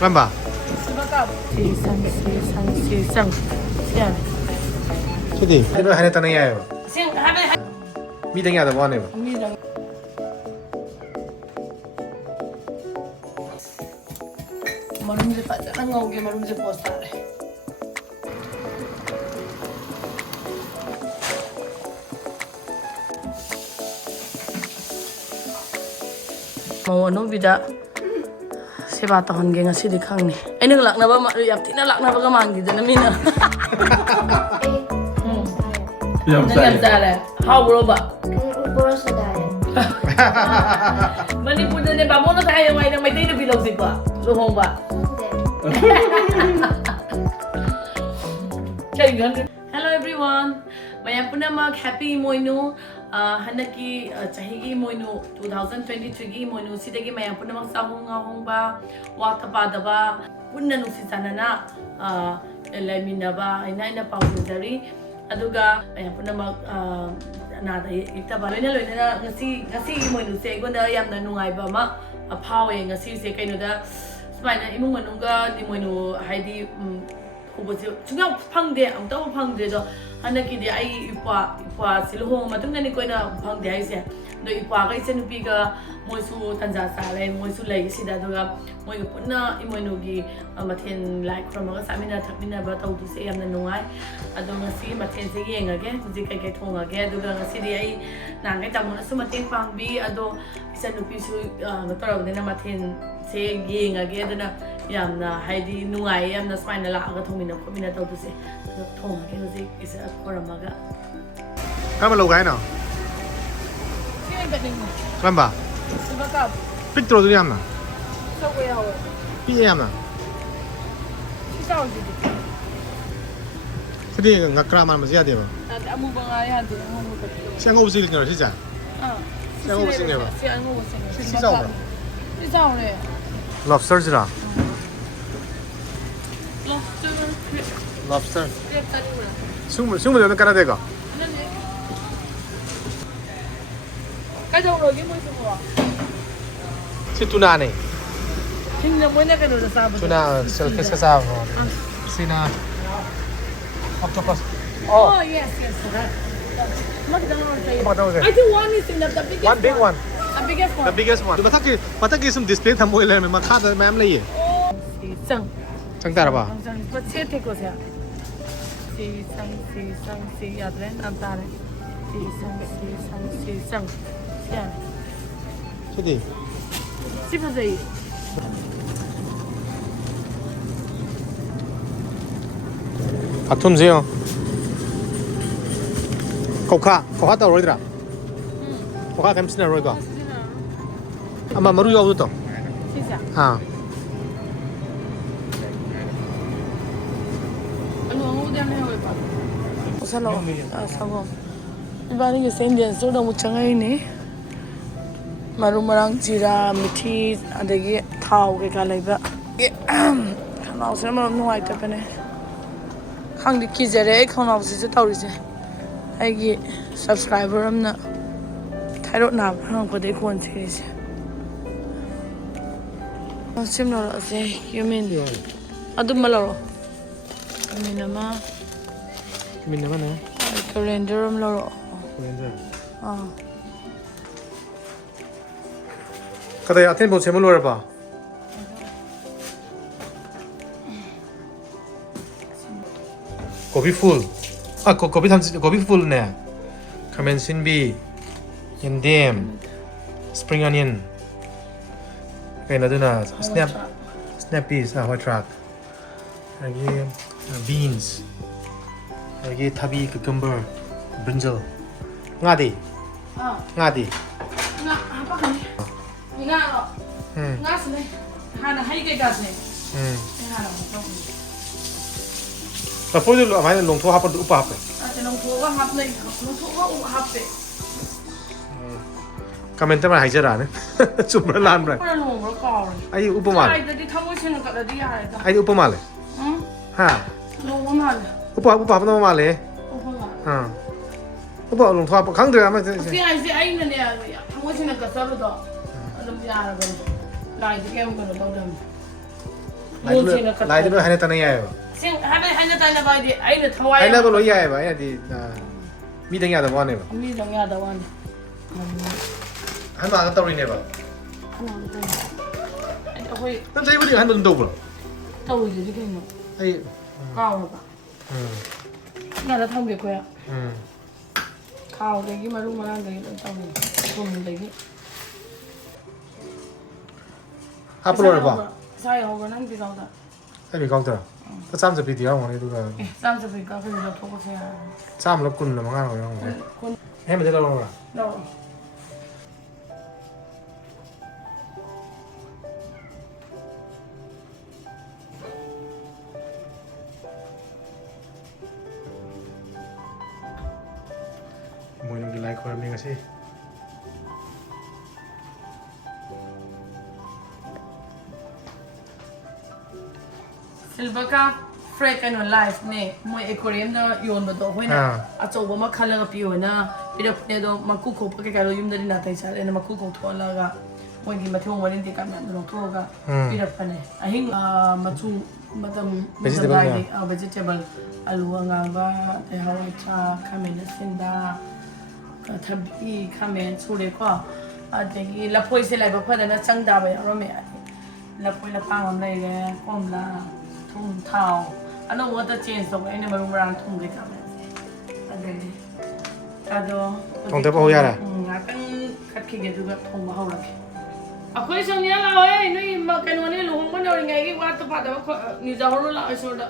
Lamba. Jadi, itu hanya tanah ya. Meeting ada mana? Marum je tak jangan ngau ke marum je posta le. Mau anu bida seba tahun ge ngasi di khang ni. Ai nang lakna ba ma yap tina lakna ba ka mang di na mina. Yam sale. How bro ba? Bora Segaikhei. Manipur na ba mo na tayo may nang may tayo na bilog si ba. Luhong ba? Hello everyone. Maya puna mag happy Emoinu. Hanaki chahigi Emoinu 2023 gi Emoinu sidagi maya puna mag sahong ba wata pada ba punna nusi sana na lemina ba ina pausari aduga maya puna mag nada ita ba loina ngasi Emoinu se gonda yamna nungai ba ma Mapao ngasi se kaino da Sumana imong manungga di Emoinu haidi ubose chunga phangde amta phangde do hanaki de ai ipa siluhong matungna ni koina phangde ai se do ipa ga isen pi ga moisu tanja sale moisu lai sida do ga moi punna Emoinu gi mathen like from ga samina thakmina ba tau du se yamna nungai ado ngasi mathen se yenga ge ji kai thonga ge do ga ngasi di ai nang kai tamona su mathen pangbi ado isen pi su natarag de na mathen se yenga ge do na yamna haidi nungai yamna smaina la ga thomina khomina tau du se thong ge ji is a koramaga Kamu lau gay no? Lamba. Picture tu yam na. Pi yam na. Jadi ngakra mana masih ada ba? Ada amu bangai ada amu tapi. Siang ngau sih ni sih ja. Siang ngau sih ni ba? Siang ngau sih. Si sao ba? Si sao le. Lobster sih lah. Lobster. Lobster. Dia tadi mana? Sumber tu kan ada ke? Cái đâu rồi cái môi trường à? Si tuna ni. Hình như mới nãy cái đồ là sao? Tuna, fish kasama. Sina. Octopus. Oh yes. McDonald's. I think one is enough. The biggest One big one. The biggest one. The biggest one. Mata ki some display tham moi le ma kha da ma'am le ye. Oh. Chang ta ba? But say take ko siya. Si yadren antare. Si sang. Yan. Jadi. Siapa sih? Atum sih. Kau tahu roy tidak? Kau kan mesti roy kau. Ama maru jauh tu. Siapa? Ah. Anu udah nih apa pak? Salam. Salam. Ibarat ni sendian sudah muncang ini. Marumang jira mithi adagi thau ke ka laiba khanaw se maram nuai ta pene khang di ki jare khanaw se tauri se ai gi subscriber amna thairo na hang ko dei kon se se sim lo se yumin adum malo minama na. calendar am lo Calendar. ah Kata ya tempo cemul luar apa? Kopi full. Kopi full ni. Kamen sinbi, yendem, spring onion. Kayak nado na snap peas, white track. Lagi beans. Lagi tabi cucumber, brinjal. Ngadi. Ngadi. apa kan nga lo nga sini hana hai ke gas ne nga lo Tapi tu apa yang long tu apa tu apa? Ada long tu apa hap ne long tu apa hap pe Kamen tu mana hajar ni? Cuma lan ber. Apa long lo kau Ayo upama. Ai tadi tamu sini kat tadi ada dah Ayo upama le. Ha. long mana Upama apa nama le? apa Ha. Upama long tu apa? Kang tu apa? si ai ne tamu sini kat selalu dah ada dia ada kan lai tu kem kan dah dah ꯂꯥꯏꯗꯤ ꯂꯣꯏ ꯍꯥꯏꯅ ꯇꯥꯅ ꯌꯥꯏꯑꯕ ꯁꯤꯡ ꯍꯥꯏꯕꯗꯤ ꯍꯥꯏꯅ ꯇꯥꯅꯕ ꯍꯥꯏꯗꯤ ꯑꯩꯅ ꯊꯋꯥꯏ ꯍꯥꯏꯅꯕ ꯂꯣꯏ ꯌꯥꯏꯑꯕ ꯑꯩꯅꯗꯤ ꯃꯤꯗꯪ ꯌꯥꯗꯕ ꯋꯥꯅꯦꯕ ꯃꯤꯗꯪ ꯌꯥꯗꯕ ꯋꯥꯅꯤ ꯑꯍꯟꯕꯒ ꯇꯧꯔꯤꯅꯦꯕ ꯑꯩꯈꯣꯏ ꯅꯪ ꯆꯍꯤꯕꯨꯗꯤ ꯑꯍꯟꯕ ꯑꯗꯨꯝ ꯇꯧꯕ꯭ꯔꯣ ꯇꯧꯔꯤꯗꯨꯗꯤ ꯀꯩꯅꯣ ꯑꯩ ꯀꯥꯎꯔꯕ ꯉꯥꯗ ꯊꯝꯒꯦ ꯑꯩꯈꯣꯏ ꯈꯥꯎꯗꯒꯤ ꯃꯔꯨ ꯃꯔꯥꯡꯗꯒꯤ ꯂꯣꯏ ꯇꯧꯋꯤ ꯊꯨꯝꯗꯒꯤ ꯍꯥꯞꯄ ꯂꯣꯏꯔꯕꯣ ꯄꯩꯁꯥ ꯌꯥꯎꯕ꯭ꯔꯥ ꯅꯪ ꯄꯤꯀꯥꯎꯗ ꯑꯩ ꯕꯤꯀꯥꯎꯗꯔ ꯆꯥꯝ ꯆꯠꯄꯤꯗꯤ ꯌꯥꯎꯔꯝꯒꯅꯤ ꯑꯗꯨꯒ ꯆꯥꯝ ꯆꯠꯄꯤ ꯀꯥꯎꯁꯤꯗ ꯂꯧꯊꯣꯛꯄꯁꯨ ꯌꯥꯔꯦ ꯆꯥꯝꯃꯂ ꯀꯨꯟꯅ ꯃꯉꯥ ꯌꯥꯎꯔꯝꯒꯅꯤ ꯑꯍꯦꯟꯕꯗꯤ ꯂꯧꯔꯕ꯭ꯔꯥ ꯂꯧꯔꯣ ꯏꯃꯣꯏꯅꯨꯒꯤ ꯂꯥꯏ ꯈꯣꯏꯔꯝꯃꯤ ꯉꯁꯤ ꯁꯤꯜꯚꯔ ꯐ꯭ꯔꯦꯛ ꯀꯩꯅꯣ ꯂꯥꯏꯐꯅꯦ ꯃꯣꯏ ꯑꯦꯀꯣꯔꯤꯌꯝꯗ ꯌꯣꯟꯕꯗꯣ ꯑꯩꯈꯣꯏꯅ ꯑꯆꯧꯕ ꯑꯃ ꯈꯜꯂꯒ ꯄꯤꯌꯣꯅ ꯄꯤꯔꯛꯄꯅꯦ ꯑꯗꯣ ꯃꯀꯨ ꯈꯣꯛꯄ ꯀꯩꯀꯥꯗꯣ ꯌꯨꯝꯗꯗꯤ ꯅꯥꯇꯩ ꯆꯥꯔꯦꯅ ꯃꯀꯨ ꯈꯣꯛꯊꯣꯛꯍꯜꯂꯒ ꯃꯣꯏꯒꯤ ꯃꯊꯤꯕꯣꯡ ꯃꯔꯤꯟ ꯀꯩꯀꯥ ꯃꯌꯥꯝꯗꯣ ꯂꯧꯊꯣꯛꯑꯒ ꯄꯤꯔꯛꯄꯅꯦ ꯑꯍꯤꯡ ꯃꯆꯨ ꯃꯇꯝ ꯃꯇꯝꯗꯥꯏꯒꯤ ꯚꯦꯖꯤꯇꯦꯕꯜ ꯑꯂꯨ ꯑꯉꯥꯡꯕ ꯑꯗꯩ ꯍꯋꯥꯏꯊꯔꯥꯛ ꯈꯥꯃꯦꯟ ꯑꯁꯤꯟꯕ ꯊꯕꯤ ꯈꯥꯃꯦꯟ ꯁꯨꯔꯦꯀꯣ ꯑꯗꯒꯤ ꯂꯐꯣꯏꯁꯦ ꯂꯥꯏꯕꯛ ꯐꯗꯅ ꯆꯪ ꯇꯥꯕ ꯌꯥꯎꯔꯝꯃꯦ ꯂꯐꯣꯏ ꯂꯐꯥꯡ ꯑꯃ ꯂꯩꯔꯦ ꯀꯣꯝꯂꯥ ꯊꯨꯝ ꯊꯥꯎ ꯑꯅꯧꯕꯇ ꯆꯦꯟꯖ ꯇꯧꯕ ꯑꯩꯅ ꯃꯔꯨ ꯃꯔꯥꯡ ꯊꯨꯝ ꯀꯩꯀꯥ ꯃꯌꯥꯝꯁꯦ ꯑꯗꯒꯤ ꯑꯗꯣ ꯊꯣꯡꯗꯕ ꯍꯧ ꯌꯥꯔꯦ ꯉꯥꯛꯇꯪ ꯈꯠꯈꯤꯒꯦ ꯑꯗꯨꯒ ꯊꯣꯡꯕ ꯍꯧꯔꯒꯦ ꯑꯩꯈꯣꯏ ꯁꯣꯅꯤꯌꯥ ꯂꯥꯛꯑꯣꯍꯦ ꯅꯣꯏ ꯀꯩꯅꯣꯅꯦ ꯂꯨꯍꯣꯡꯕ ꯅꯧꯔꯤꯉꯩꯒꯤ ꯋꯥꯠꯇ ꯄꯥꯗꯕ ꯅꯤꯖꯥꯍꯧꯔꯣ ꯂꯥꯛꯑꯣ ꯏꯁꯣꯔꯗ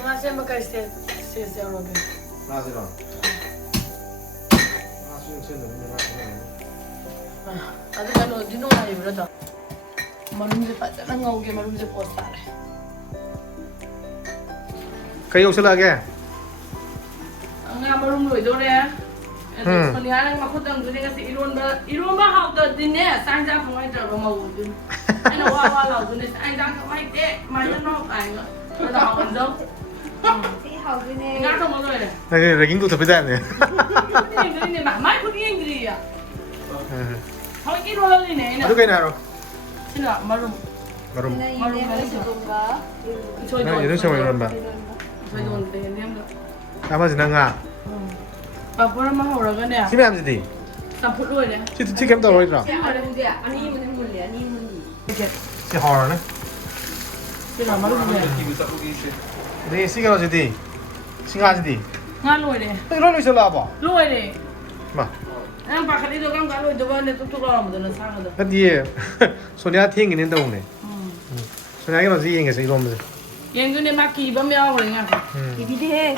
ꯉꯥ ꯁꯦꯝꯕ ꯀꯩ ꯁꯦꯁ ꯌꯥꯎꯔꯒꯦ ꯉꯥꯁꯤꯔꯣ ꯉꯥꯁꯨ ꯌꯣꯛꯁꯤꯟꯗꯕꯅꯤ ꯉꯥ ꯑꯗꯨ ꯀꯩꯅꯣꯗꯤ ꯅꯨꯡꯉꯥꯏꯔꯤꯕ꯭ꯔꯥꯗꯣ ꯃꯔꯨꯝꯁꯦ ꯐꯖꯅ ꯉꯧꯒꯦ ꯃꯔꯨꯝꯁꯦ ꯄꯣꯁ ꯇꯥꯔꯦ ꯀꯩ ꯌꯧꯁꯤꯜꯂꯛꯑꯒꯦ ꯉꯥ ꯃꯔꯨꯝ ꯂꯣꯏꯗꯣꯔꯦ ꯑꯗꯣ ꯁꯣꯅꯤꯌꯥ ꯅꯪ ꯃꯈꯨꯠ ꯇꯝꯗꯨꯅꯦ ꯉꯁꯤ ꯏꯔꯣꯟꯕ ꯍꯥꯎꯇꯗꯤꯅꯦ ꯆꯥꯛ ꯏꯟꯖꯥꯡ ꯊꯣꯡ ꯍꯩꯇ꯭ꯔꯕ ꯃꯧꯗꯨꯅꯤ ꯑꯩꯅ ꯋꯥ ꯂꯥꯎꯗꯨꯅꯦ ꯆꯥꯛ ꯏꯟꯖꯥꯡ ꯊꯣꯡ ꯍꯩꯇꯦ ꯀꯃꯥꯏꯅ ꯀꯥꯏꯅ ꯑꯗꯣ ꯍꯥꯎꯍꯟꯖꯧ ꯉꯥ ꯊꯣꯡꯕ ꯂꯣꯏꯔꯦ ꯔꯦꯒꯤꯡ ꯇꯧꯊꯠꯄ ꯇꯥꯏꯞꯅꯦ ꯌꯦꯡꯗꯣꯏꯅꯦ ꯃꯥꯏ ꯈꯨꯠ ꯌꯦꯡꯗ꯭ꯔꯤꯌꯦ ꯍꯧꯖꯤꯛ ꯏꯔꯣꯜꯂꯤꯅꯦ ꯑꯩꯅ ꯑꯗꯨ ꯀꯩꯅꯣ ꯍꯥꯏꯔꯣ ꯁꯤꯅ ꯃꯔꯨꯝ ꯌꯦꯔꯨꯝ ꯁꯦꯝꯕ ꯏꯔꯣꯟꯕ ꯑꯃꯁꯤꯅ ꯉꯥ ꯄꯥꯐꯣꯔ ꯑꯃ ꯍꯧꯔꯒꯅꯦ ꯁꯤ ꯃꯌꯥꯝꯁꯤꯗꯤ ꯆꯝꯐꯨꯠ ꯂꯣꯏꯔꯦ ꯁꯤ ꯀꯩꯝ ꯇꯧꯔꯣꯏꯗ꯭ꯔꯣ ꯑꯅꯤ ꯑꯃꯅ ꯃꯨꯜꯂꯦ ꯑꯅꯤ ꯑꯃꯅꯤ ꯁꯤ ꯍꯥꯎꯔꯅꯤ ꯁꯤꯅ ꯃꯔꯨꯝꯅꯦ ꯑꯗꯩ ꯁꯤ ꯀꯩꯅꯣꯁꯤꯗꯤ ꯁꯤ ꯉꯥꯁꯤꯗꯤ ꯉꯥ ꯂꯣꯏꯔꯦ ꯂꯣꯏ ꯂꯣꯏꯁꯤꯜꯂꯛꯑꯕꯣ ꯂꯣꯏꯔꯦ ꯃꯥ ꯅꯪ ꯄꯥꯈꯠꯂꯤꯗꯣ ꯀꯔꯝ ꯀꯥꯟ ꯂꯣꯏꯗꯣꯏꯕꯅꯦ ꯇꯨꯛ ꯇꯨꯛ ꯂꯥꯎꯔꯝꯕꯗꯣ ꯅꯁꯥꯒꯗꯣ ꯅꯠꯇꯤꯌꯦ ꯁꯣꯅꯤꯌꯥ ꯊꯦꯡꯒꯤꯅꯦꯅ ꯇꯧꯕꯅꯦ ꯁꯣꯅꯤꯌꯥ ꯀꯩꯅꯣꯁꯤ ꯌꯦꯡꯒꯦꯁꯦ ꯏꯔꯣꯝꯕꯁꯦ ꯌꯦꯡꯗꯣꯏꯅꯦ ꯃꯥ ꯀꯤꯕ ꯑꯃ ꯌꯥꯎꯈ꯭ꯔꯦ ꯉꯥꯛꯇ ꯀꯤꯕꯤꯗꯦꯍꯦ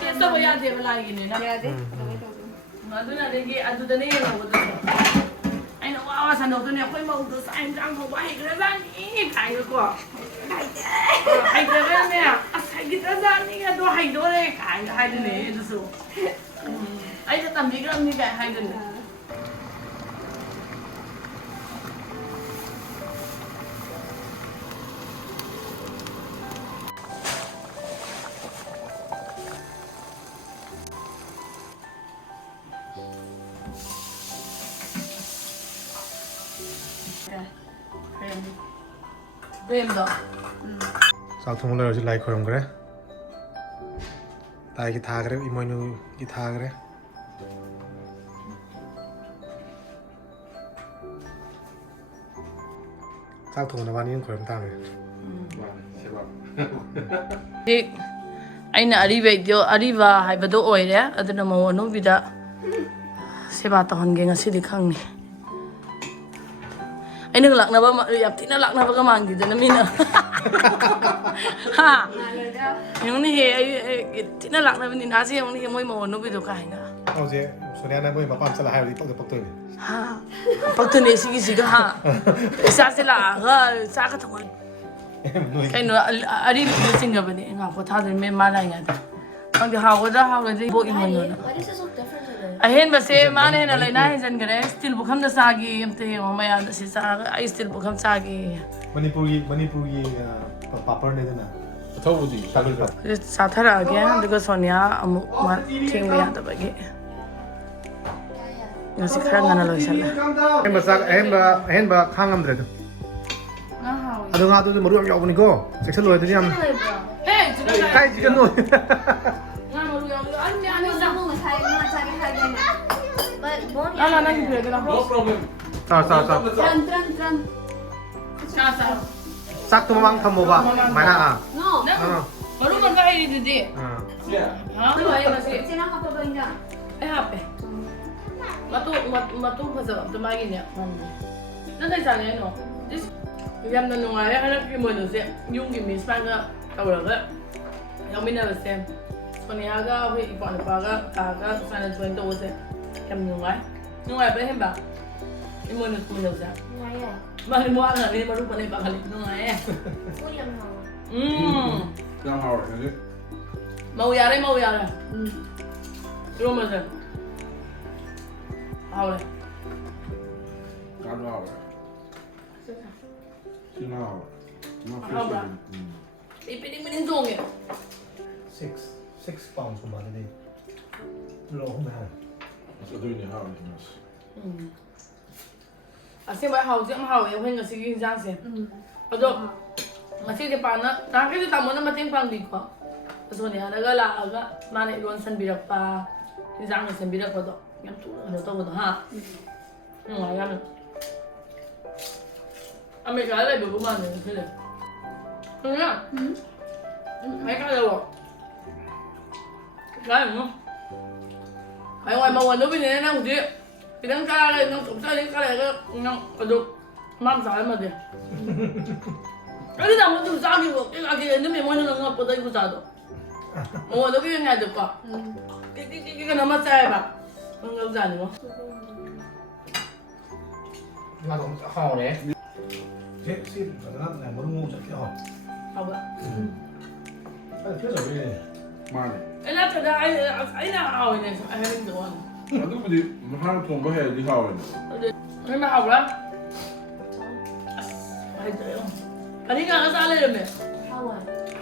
ꯇꯦꯁ ꯇꯧꯕ ꯌꯥꯗꯦꯕ ꯂꯥꯏꯒꯤꯅꯤꯅ ꯌꯥꯗꯦ ꯑꯗꯨꯅ ꯑꯗꯒꯤ ꯑꯗꯨꯗꯅꯦ ꯌꯦꯡꯍꯧꯒꯗꯣꯏꯁꯦ ꯑꯩꯅ ꯋꯥ ꯁꯟꯗꯣꯛꯇꯣꯏꯅꯦ ꯑꯩꯈꯣꯏ ꯃꯧꯗꯣ ꯆꯥꯛ ꯏꯟꯖꯥꯡ ꯊꯣꯡꯕ ꯍꯩꯈ꯭ꯔꯖꯥꯠꯅꯤ ꯀꯥꯏꯅꯀꯣ ꯍꯩꯇ꯭ꯔꯒꯅꯦ ꯑꯁ ꯍꯩꯈꯤꯗ꯭ꯔꯖꯥꯠꯅꯤ ꯑꯗꯣ ꯍꯩꯗꯣꯔꯦ ꯀꯥꯏꯅ ꯍꯥꯏꯗꯣꯏꯅꯦ ꯑꯗꯨꯁꯨ ꯑꯩꯅ ꯇꯝꯕꯤꯈ꯭ꯔꯕꯅꯤ ꯀꯥꯏ ꯍꯥꯏꯗꯣꯏꯅꯦ ꯕꯦꯝꯗꯣ ꯆꯥꯛ ꯊꯣꯡꯕ ꯂꯣꯏꯔꯁꯤ ꯂꯥꯏ ꯈꯣꯏꯔꯝꯈ꯭ꯔꯦ ꯂꯥꯏꯒꯤ ꯊꯥꯈ꯭ꯔꯦ ꯏꯃꯣꯏꯅꯨꯒꯤ ꯊꯥꯈ꯭ꯔꯦ ꯆꯥꯛ ꯊꯣꯡꯕ ꯅꯕꯥꯅꯤ ꯑꯃ ꯈꯣꯏꯔꯝ ꯇꯥꯔꯦ ꯑꯩꯅ ꯑꯔꯤꯕ ꯍꯥꯏꯕꯗꯣ ꯑꯣꯏꯔꯦ ꯑꯗꯨꯅ ꯃꯧ ꯑꯅꯧꯕꯤꯗ ꯁꯦꯕꯥ ꯇꯧꯍꯟꯒꯦ ꯉꯁꯤꯗꯤ ꯈꯪꯅꯤ ꯑꯩꯅ ꯂꯥꯛꯅꯕ ꯌꯥꯝ ꯊꯤꯅ ꯂꯥꯛꯅꯕꯒ ꯃꯥꯟꯈꯤꯗꯅ ꯃꯤꯅ ꯍꯥ ꯌꯦꯡꯉꯨꯅꯦꯍꯦ ꯑꯩ ꯊꯤꯅ ꯂꯥꯛꯅꯕꯅꯤ ꯅꯍꯥꯁꯦ ꯌꯦꯡꯉꯨꯅꯦꯍꯦ ꯃꯣꯏ ꯃꯧ ꯑꯅꯧꯕꯤꯗꯣ ꯀꯥꯏꯅ ꯍꯧꯖꯤꯛ ꯁꯣꯅꯤꯌꯥꯅ ꯃꯣꯏ ꯃꯄꯥꯝ ꯆꯠꯂ ꯍꯥꯏꯕꯗꯤ ꯄꯛꯇ ꯄꯛꯇꯣꯏꯅꯦ ꯍꯥ ꯄꯛꯇꯣꯏꯅꯦ ꯁꯤꯒꯤꯁꯤꯒ ꯍꯥ ꯏꯆꯥꯁꯦ ꯂꯥꯛꯑꯒ ꯆꯥꯛꯒ ꯊꯣꯡꯍꯟ ꯀꯩꯅꯣ ꯑꯔꯤꯕꯗ ꯆꯤꯡꯉꯕꯅꯤ ꯉꯥꯛ ꯄꯣꯊꯥꯗꯣꯏꯅꯤ ꯃꯥ ꯂꯥꯛꯏꯉꯩꯗ ꯈꯪꯗꯦ ꯍꯥꯎꯒꯗ꯭ꯔꯥ ꯍꯥꯎꯒꯗ꯭ꯔꯥ ꯏꯕꯣꯛ ꯏꯃꯣꯏꯅꯨꯅ Ahenba se mane na lai na hen gare still bukham da sagi amte maya da se sa ai still bukham sagi Manipuri papar ne dana thawudi tagal ka sa thara agya duga sonia amu ma thing me ya da bagi ngasi khara ngana loi sala Ahenba khangam dre na hawi ado nga tu maru yam yaw ni ko section loy tu yam hey kai chicken no nga maru ya ani ani sa ala na ki pere na no problem sa tran sa sak tu mamang thamo ba mai na no maru man ka ai di yeah ha no ai ma se ai hape matu phasa to magi ne na dai sa ne no this yam na nungai ana ki mo no se yung ki miss pa ga tawra ga yam mina ba se sonia ga hui ipon pa ga ka ga sa na join to se yam nungai ba hem ba imo no ko no sa mali mo ana ni maru pa ni pa kali nungai yang hawar ne mau yare ro ma se hawle kan hawar sina hawar Hawar. Ipining mo din dong eh. 6 pounds kuma de lo ma so do ni hawar ni mas Asi ba hao jam hao yung hinga sige jang se. Ado ngasi de pa na ta ke ta mo na mating pang di ko. So ni hana ga la ga mane ilon san birak pa. Jang na san birak pa do. Yam tu na to mo ha. Ayam. Ame ka la bu ma ne ke le. Nga. Ai ka lo. Cái mo. Ai ngoài mà nó bên này nó gì? Cái đằng ca này nó cũng sai cái này nó được mang trái mà đi. Cái nào mà tụi sao đi cái kia nó mình muốn nó ngập vào đây cũng sao được. Mà nó cái này được cả. Cái nó mà sai mà. Nó ngập ra nữa. nga dong hao ne je si na maru mo cha ki hao Không ạ. ai phe so ni mane Cái nào cái ai nào ao này ai hay được không? adu budi mahal thong ba he di hawar Cái mà học đó. Ai trời ơi. Cái này nó sao lên rồi?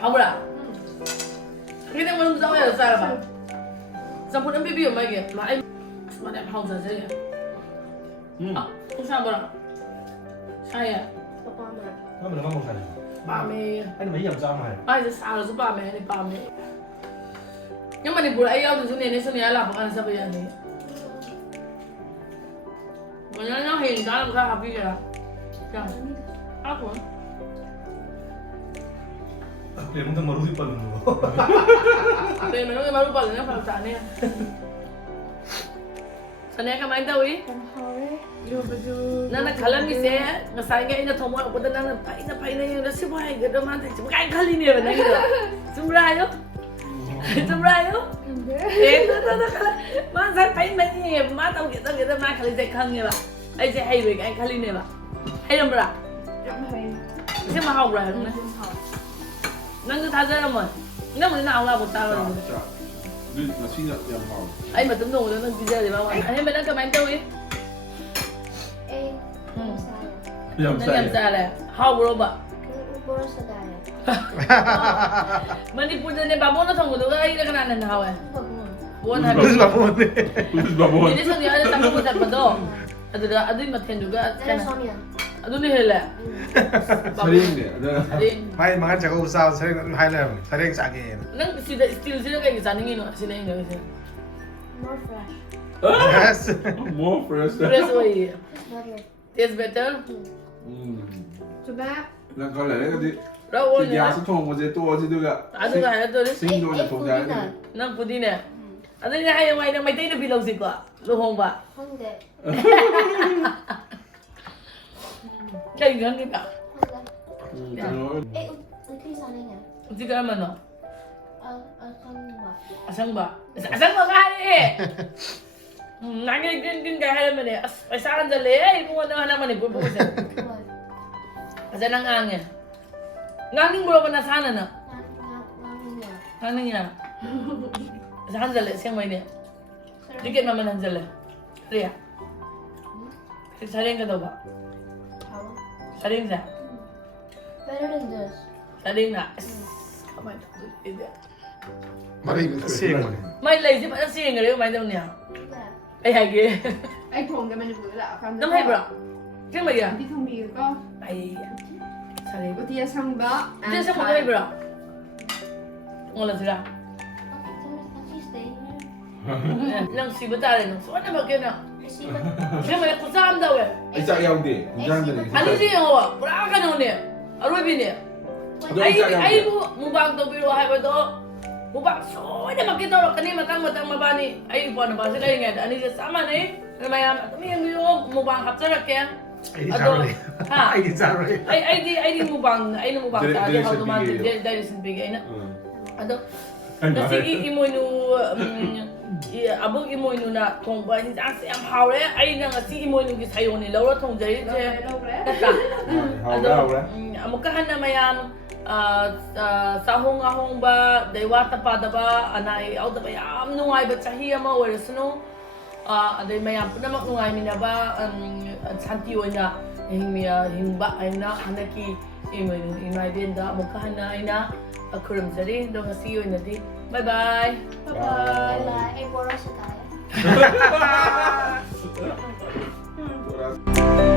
Học rồi. Cái này mình sao vậy sao vậy? Sao phụ nữ bị biểu mày kìa mà anh mà đẹp học giờ chứ? Không sao đâu. Sai à? nó mình không sai Ba mẹ. anh mấy yam sao mà Ai sẽ sao rồi ba mẹ này ba mẹ. Nhưng mà Manipur ai yêu từ này này làm bằng sao bây giờ này? Mà nó hiện ra làm sao học bây giờ? Chẳng. Ác quá. để mong maru di palun lo Đây mà nó cái baru balik nó phải trả nè. Sana ka main tahu eh? Nana kalam ni saya ngasai nga ina thomo ako da nana pai na yung nasi buhay gado man tayo. Bukai kali ni ba nang ito? Sumbrayo? Sumbrayo? Eh, ta kala. Man sai pai man ni ma tao kita ma kali sai khang ni ba. Ai sai hay ba ai kali ni ba. Hay lam bra. Kasi ma hau bra na. Nang ta za mo. Nang mo na ang labo ta ro. du nasi yang hawar Ai mà tấm đồ nó đang video thì bao anh em mình đang cầm anh đâu đi yang nó làm sao là how bro ba Manipur này bà bố nó thông của tôi ấy là cái này là how à buồn hả terus babon ni babon ini soalnya ada tamu besar betul ada makan juga kan ada nih hele sering dia ada mai mangan cha ko sao sering hai le sering sa ke nang still sih kayak gitu nih no sini ini sih yes more fresh fresh way taste better là có lẽ cái gì đâu thì giá sẽ thùng một cái tua chứ được ạ ada nggak ada tuh sinh đôi là thùng giá nang putih nih ada nggak yang main yang main itu bilang sih kok lu hong ba kayak gini kak Jika mana? Asang ba kali. Nangi gin kaya mana? Asaran jale, ibu mana mana mana ibu bukan. Asa nang angin. Ngangin bro mana sana na? Ngangin ya. Asaran jale siang mana? Ticket mama nanjala. Ria. Saring ka daw ba? Saring sa? Better than this. Saring na. Kamay na. Mari sieng mo. May lazy pa na siya nga rin. May daw niya. Yeah. Ay, hagi. ไอ้โครงกันมันอยู่ละคำ Nam hay bro. Kaya may yan. ที่ทำดีก็ Ay. Saring. อุทิศสังบะ Diyan sa mga bro. Wala sila. She's staying here. Nang si Batari nang so ano ba kaya na? Is she but Kaya may kusam daw eh. Isa yaw di. Diyan din. Ano siya nga? Wala ka na niya. Aroy bin niya. Ay mo mubang daw biro hay ba do? Mubang so na makita ro kani matang mabani. Ay po na ba sila nga ani siya sama ni. Ano mayam tumi ang biro mubang kapsara kaya. Ay di sorry. Ha? Ay di sorry. Ay di mubang sa di how to man there is big ay na. Ado kasi Emoinu abog Emoinu na thong ba hin ang am how le ay na si Emoinu gi sayo ni laura thong jai je kata ado amukahan na mayam sahong ahong ba daywa tapada ba anay out ba yam nungay ba chahiya ma or sno aday mayam puna maknungay mina ba santi na hingba ay na hanaki Emoinu imay din da amukahan na ay na akurum jari do see you in the day. Bye bye. bye bye. Ay, Bora Segaikhei. Bora.